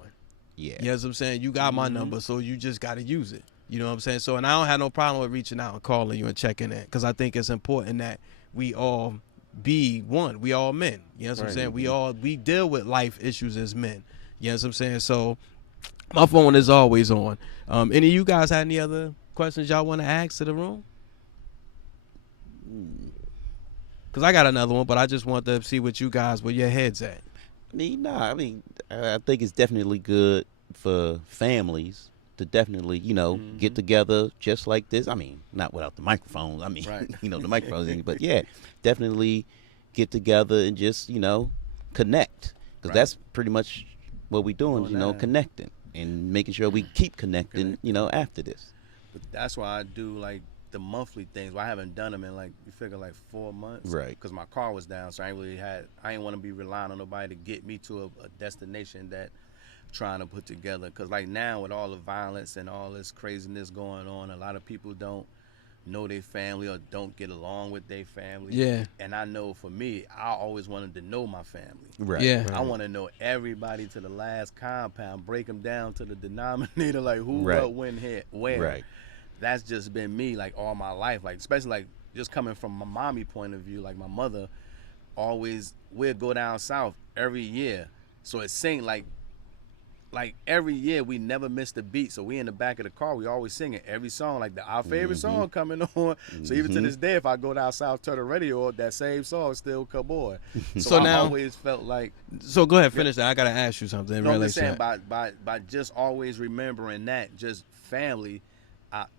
Yeah. You know what I'm saying? You got my number, so you just got to use it. You know what I'm saying? So, and I don't have no problem with reaching out and calling you and checking in, because I think it's important that we all be one. We all men. You know what I'm saying? We deal with life issues as men. You know what I'm saying? So my phone is always on. Any of you guys have any other questions y'all want to ask to the room? Because I got another one, but I just want to see what you guys, where your head's at. I think it's definitely good for families to definitely, get together just like this. I mean, not without the microphones. I mean, Right. The microphones, but yeah, definitely get together and just, connect. Because that's pretty much what we're doing, connecting and making sure we keep connecting, after this. But that's why I do like the monthly things. Well, I haven't done them in like 4 months, Right. Because my car was down, so I ain't want to be relying on nobody to get me to a destination that I'm trying to put together. Because like now with all the violence and all this craziness going on, a lot of people don't know their family or don't get along with their family. Yeah. And I know for me, I always wanted to know my family. Right. Yeah. I want to know everybody to the last compound, break them down to the denominator, like who, Right. what, when, here, where. Right. That's just been me, like, all my life. Like, especially, like, just coming from my mommy point of view, like, my mother always, we'd go down south every year. So it seemed like every year we never missed a beat. So we in the back of the car, we always singing every song, like our favorite song coming on. So even to this day, if I go down south, turn the radio on, that same song still come on. So I now- always felt like, So go ahead, finish that. I got to ask you something. no, I'm just saying, by just always remembering that, just family,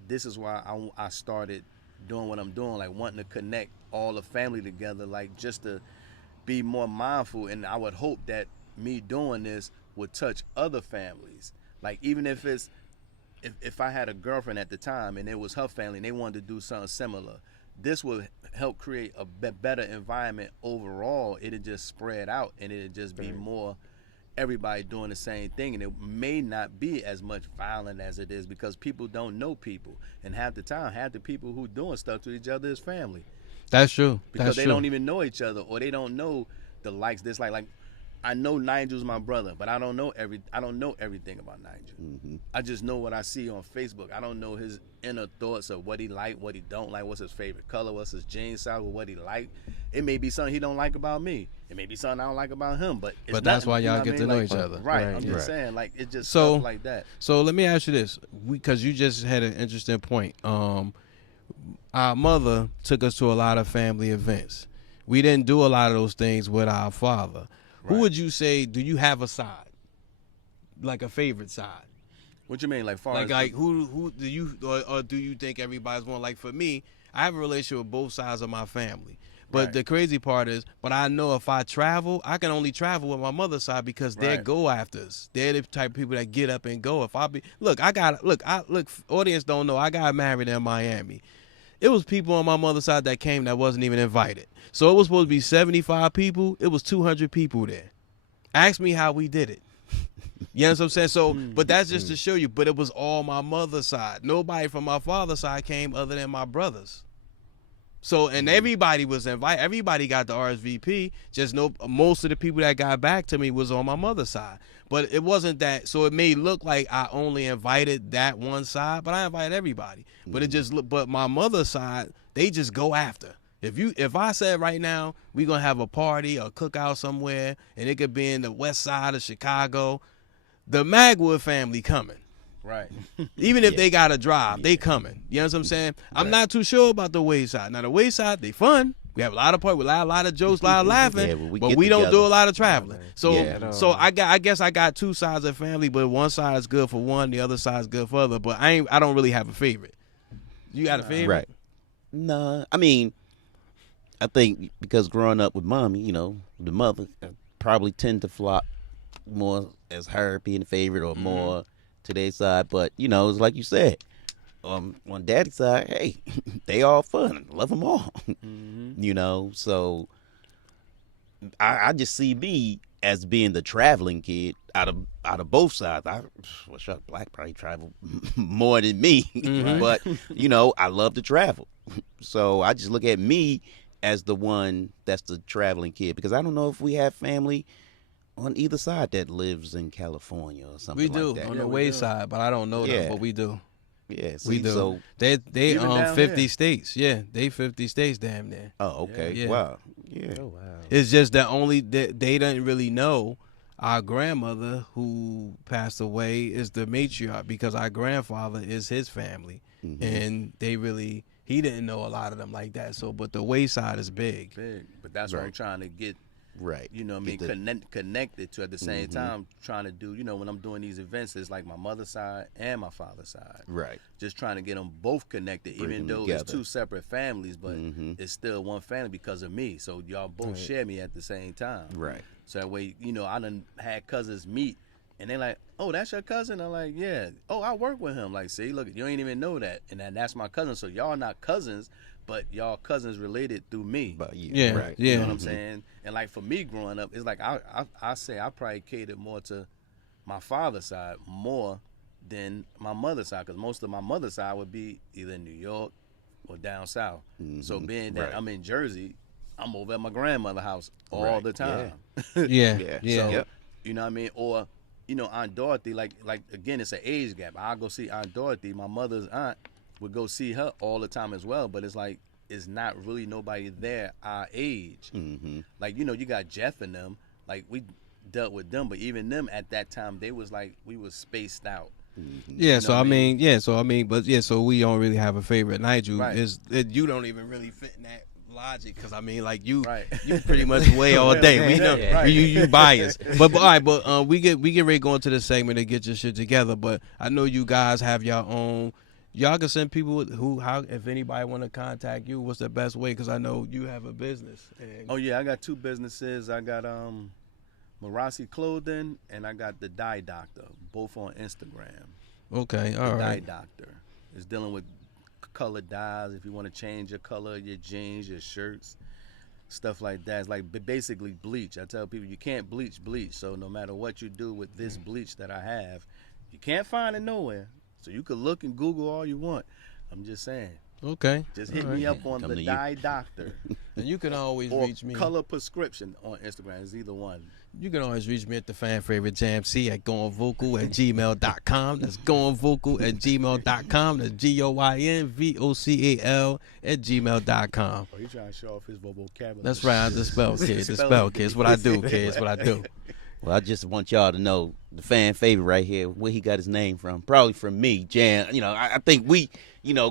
this is why I started doing what I'm doing, like wanting to connect all the family together, like just to be more mindful. And I would hope that me doing this would touch other families. Like even if I had a girlfriend at the time and it was her family and they wanted to do something similar, this would help create a better environment overall. It'd just spread out and it'd just be more everybody doing the same thing, and it may not be as much violent as it is because people don't know people, and half the people who doing stuff to each other is family That's true. because That's they true. don't even know each other, or they don't know the likes, dislike. Like I know Nigel's my brother, but I don't know everything about Nigel. I just know what I see on Facebook. I don't know his inner thoughts of what he like, what he don't like, what's his favorite color, what's his jeans size, or what he like. It may be something he don't like about me. It may be something I don't like about him. But that's why y'all what get I to mean? know Like, each other. Right. Right. I'm just Right. saying, like it's just So- stuff like that. So let me ask you this, because you just had an interesting point. Our mother took us to a lot of family events. We didn't do a lot of those things with our father. Who Right. would you say, do you have a side? Like a favorite side? What you mean, like far as Like who do you, or do you think everybody's one? Like for me, I have a relationship with both sides of my family. But Right. the crazy part is, I know if I travel, I can only travel with my mother's side because they Right. go after us. They're the type of people that get up and go. If I be, audience don't know, I got married in Miami. It was people on my mother's side that came that wasn't even invited. So it was supposed to be 75 people. It was 200 people there. Ask me how we did it. You know what I'm saying? So, but that's just to show you. But it was all my mother's side. Nobody from my father's side came other than my brothers. So, and everybody was invited. Everybody got the RSVP. Just most of the people that got back to me was on my mother's side. But it wasn't that. So it may look like I only invited that one side, but I invited everybody. But it just look. But my mother's side, they just go after. If I said right now we gonna have a party or cookout somewhere, and it could be in the west side of Chicago, the Magwood family coming. right. Even if they got to drive, they coming. You know what I'm saying? I'm not too sure about the West Side. Now the West Side, they fun. We have a lot of party, a lot of jokes, a lot of laughing, Yeah, but we but get we don't do together. a lot of traveling. So, Yeah. I guess I got two sides of family, but one side is good for one, the other side is good for other. But I don't really have a favorite. You got a favorite? Right. Nah, I mean, I think because growing up with mommy, the mother probably tend to flop more as her being the favorite or more to their side. But, it's like you said, on daddy's side, hey, they all fun. Love them all. So I just see me as being the traveling kid out of both sides. Black probably travel more than me, but I love to travel. So I just look at me as the one that's the traveling kid because I don't know if we have family on either side that lives in California or something We do like that. on Yeah, the we way do. side, but I don't know Yeah. them. But we do. Yeah, see, We do. so They Even down 50 here. states. Yeah, they 50 states damn near. okay, Yeah. wow, yeah, Oh wow. It's just that only they didn't really know our grandmother who passed away is the matriarch because our grandfather is his family, Mhm. and he didn't know a lot of them like that. So, but the wayside is big. Big, but that's what I'm Right. trying to get. right. You know what I mean? Get the- Connected to at the same Mhm. time trying to do, when I'm doing these events, it's like my mother's side and my father's side. right. Just trying to get them both connected, Bring even them though together. it's two separate families, but Mhm. it's still one family because of me. So y'all both Right. share me at the same time. Right. So that way, I done had cousins meet and they're like, oh, that's your cousin? I'm like, yeah. Oh, I work with him. Like, see, look, you ain't even know that. And that's my cousin. So y'all not cousins, but y'all cousins related through me. But you, Yeah, right. yeah. You know what I'm saying? And like for me growing up, it's like I say I probably catered more to my father's side more than my mother's side, because most of my mother's side would be either in New York or down south. So being that Right. I'm in Jersey, I'm over at my grandmother's house all Right. the time. Yeah, Yeah. yeah. So, Yep. you know what I mean? Or, Aunt Dorothy, like again, it's an age gap. I'll go see Aunt Dorothy. My mother's aunt would go see her all the time as well. But it's like, it's not really nobody there our age. Mm-hmm. Like, you got Jeff and them. Like, we dealt with them. But even them at that time, they was like, we was spaced out. Yeah, know what I mean? so we don't really have a favorite. Nigel Right. you don't even really fit in that logic because I mean, like you Right. pretty much way all day. We know Yeah. Right. you biased, but all right, but we get ready to go into the segment and get your shit together. But I know you guys have your own. Y'all can send people if anybody want to contact you, what's the best way? Because I know you have a business. And Oh, yeah, I got two businesses. I got Marasi Clothing, and I got the Dye Doctor, both on Instagram. okay, The all Dye right. Doctor is dealing with colored dyes. If you want to change your color, of your jeans, your shirts, stuff like that. It's like basically bleach. I tell people you can't bleach. So no matter what you do with this bleach that I have, you can't find it nowhere. So you could look and Google all you want. I'm just saying. Okay, Just hit all me right. up on Come the to you. Dye Doctor And you can always or reach me. Color Prescription on Instagram. It's either one. You can always reach me at the fan favorite Jam C at goinvocal@gmail.com. That's goinvocal@gmail.com. That's GOINVOCAL @gmail.com. Oh, he's trying to show off his vocabulary. That's right. I'm the spell kid. The spell kid. It's what I do, kid. It's what I do. Well, I just want y'all to know the fan favorite right here, where he got his name from. Probably from me, Jan. I think we,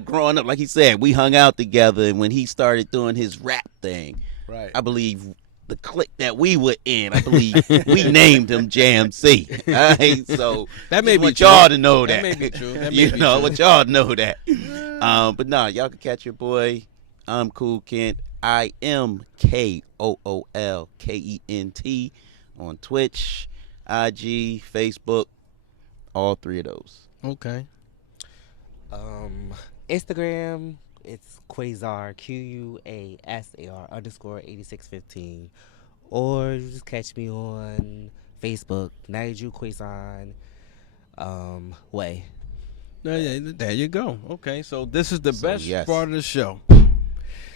growing up, like he said, we hung out together. And when he started doing his rap thing, Right. I believe the clique that we were in, I believe we named him Jam C. All right? So That may just be want true. y'all to know that. That may be true. That may you be know, true. want y'all to know that. But nah, y'all can catch your boy. I'm Cool Kent. I am KOOLKENT on Twitch, IG, Facebook, all three of those. Okay. Instagram, it's Quasar QUASAR_8615, or you just catch me on Facebook, Nigel Quason Way. There you go. Okay, so this is the So, best yes. part of the show.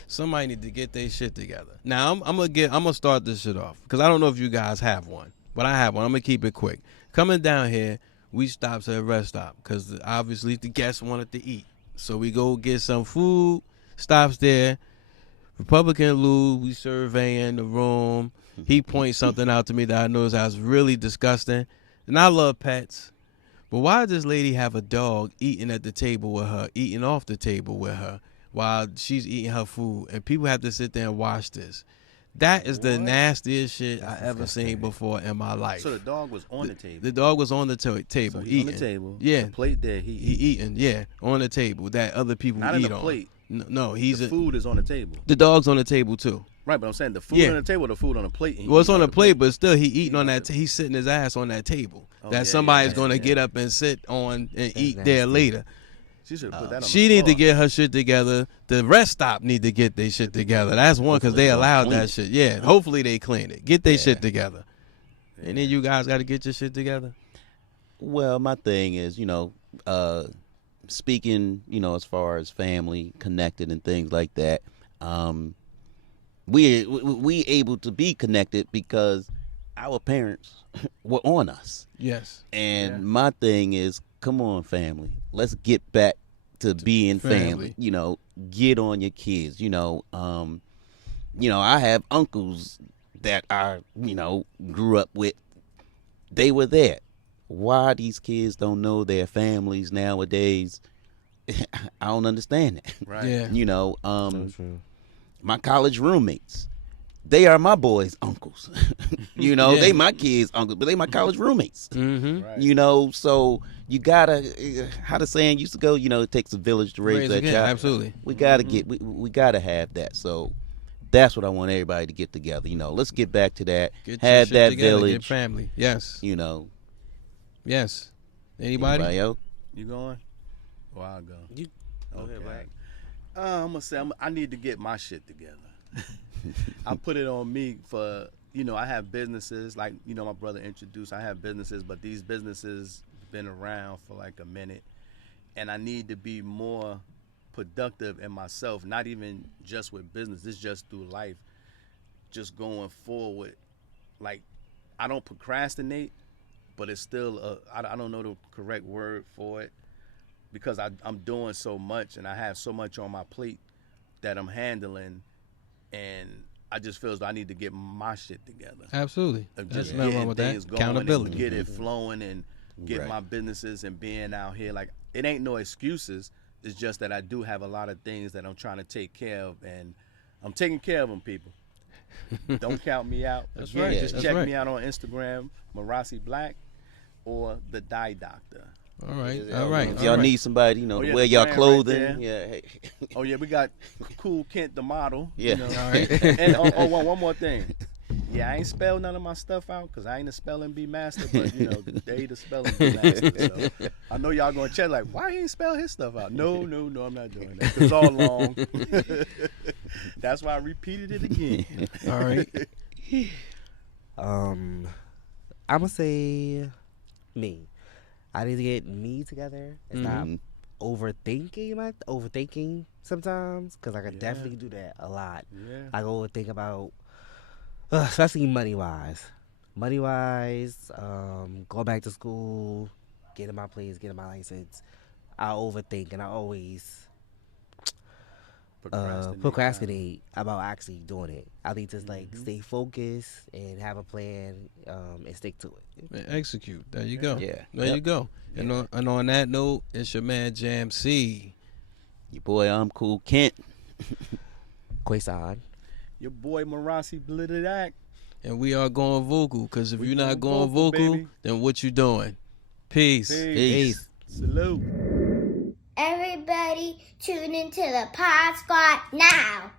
Somebody need to get their shit together. Now I'm gonna start this shit off because I don't know if you guys have one, but I have one. I'm gonna keep it quick. Coming down here, we stops at a rest stop because obviously the guests wanted to eat, so we go get some food. Stops there. Republican Lou, we surveying the room. He points something out to me that I noticed I was really disgusting. And I love pets. But why does this lady have a dog eating at the table with her, eating off the table with her while she's eating her food? And people have to sit there and watch this. That is the What? nastiest shit I ever seen before in my life. So the dog was on the table. The dog was on the table So he's eating. on the table. Yeah. The plate there, he Eating, yeah, on the table that other people Not eat in the on. plate. No, he's The food is on the table. the dog's on the table too. Right, but I'm saying the food Yeah. on the table, or the food on the plate. and he Well, it's eating on the plate, but still, he eating on that. the- He's sitting his ass on that table Oh, that yeah, somebody's yeah, gonna yeah. get up and sit on and eat nasty. there later. She should have put that on She the need to floor. get her shit together. The rest stop need to get their shit together. That's one because Hopefully they they'll allowed clean that it. shit. Yeah, hopefully they clean it. Get their Yeah. shit together. And then you guys got to get your shit together. Well, my thing is, speaking, as far as family connected and things like that, we able to be connected because our parents were on us. Yes. And Yeah. my thing is, come on, family, let's get back to being family. family. Get on your kids. I have uncles that I grew up with. They were there. Why these kids don't know their families nowadays? I don't understand that. Right. Yeah. So true. My college roommates, they are my boys' uncles. Yeah. They my kids' uncles, but they my college roommates. Mm-hmm. Right. So you gotta, how the saying used to go, it takes a village to raise that again, child. absolutely. We gotta we gotta have that. So that's what I want everybody to get together. Let's get back to that. Get your have shit that together, village. Get family. Yes. Yes. Anybody? Else? You going? Well, I'll go. You go ahead, Black. I'm gonna say I need to get my shit together. I put it on me for I have businesses like my brother introduced. I have businesses, but these businesses been around for like a minute, and I need to be more productive in myself. Not even just with business. It's just through life. Just going forward. Like I don't procrastinate, but it's still I don't know the correct word for it. Because I'm doing so much and I have so much on my plate that I'm handling, and I just feel as though I need to get my shit together. Absolutely. Of There's just nothing getting wrong with that. things going Accountability. and get it flowing and get Right. my businesses and being out here. Like it ain't no excuses. It's just that I do have a lot of things that I'm trying to take care of, and I'm taking care of them, people. Don't count me out. That's Again, right. Just That's check right. me out on Instagram, Marasi Black, or the Dye Doctor. All right. Yeah, All right. If all y'all right. need somebody, Oh, to yeah, wear the y'all brand right clothing. there. Hey. Oh yeah, we got Cool Kent the model. Yeah. All right. And one more thing. Yeah, I ain't spelled none of my stuff out because I ain't a spelling bee master, but they the spelling bee master. So I know y'all gonna check like, why he ain't spell his stuff out? No, I'm not doing that. It's all long. That's why I repeated it again. All right. I'm gonna say me. I need to get me together and stop overthinking sometimes, because I can Yeah. definitely do that a lot. Yeah. I go and think about, especially money wise, going back to school, getting my place, getting my license. I overthink and I always procrastinate about actually doing it. I need to stay focused and have a plan and stick to it. Man, execute. There you go. Yeah. There Yep. you go. And on that note, it's your man Jam C. Your boy, I'm Cool Kent. Quason. Your boy Marasi Blidak. And we are going vocal, because if We you're not going going vocal, vocal, baby. then what you doing? Peace. Peace. Salute. Everybody tune into the Pod Squad now.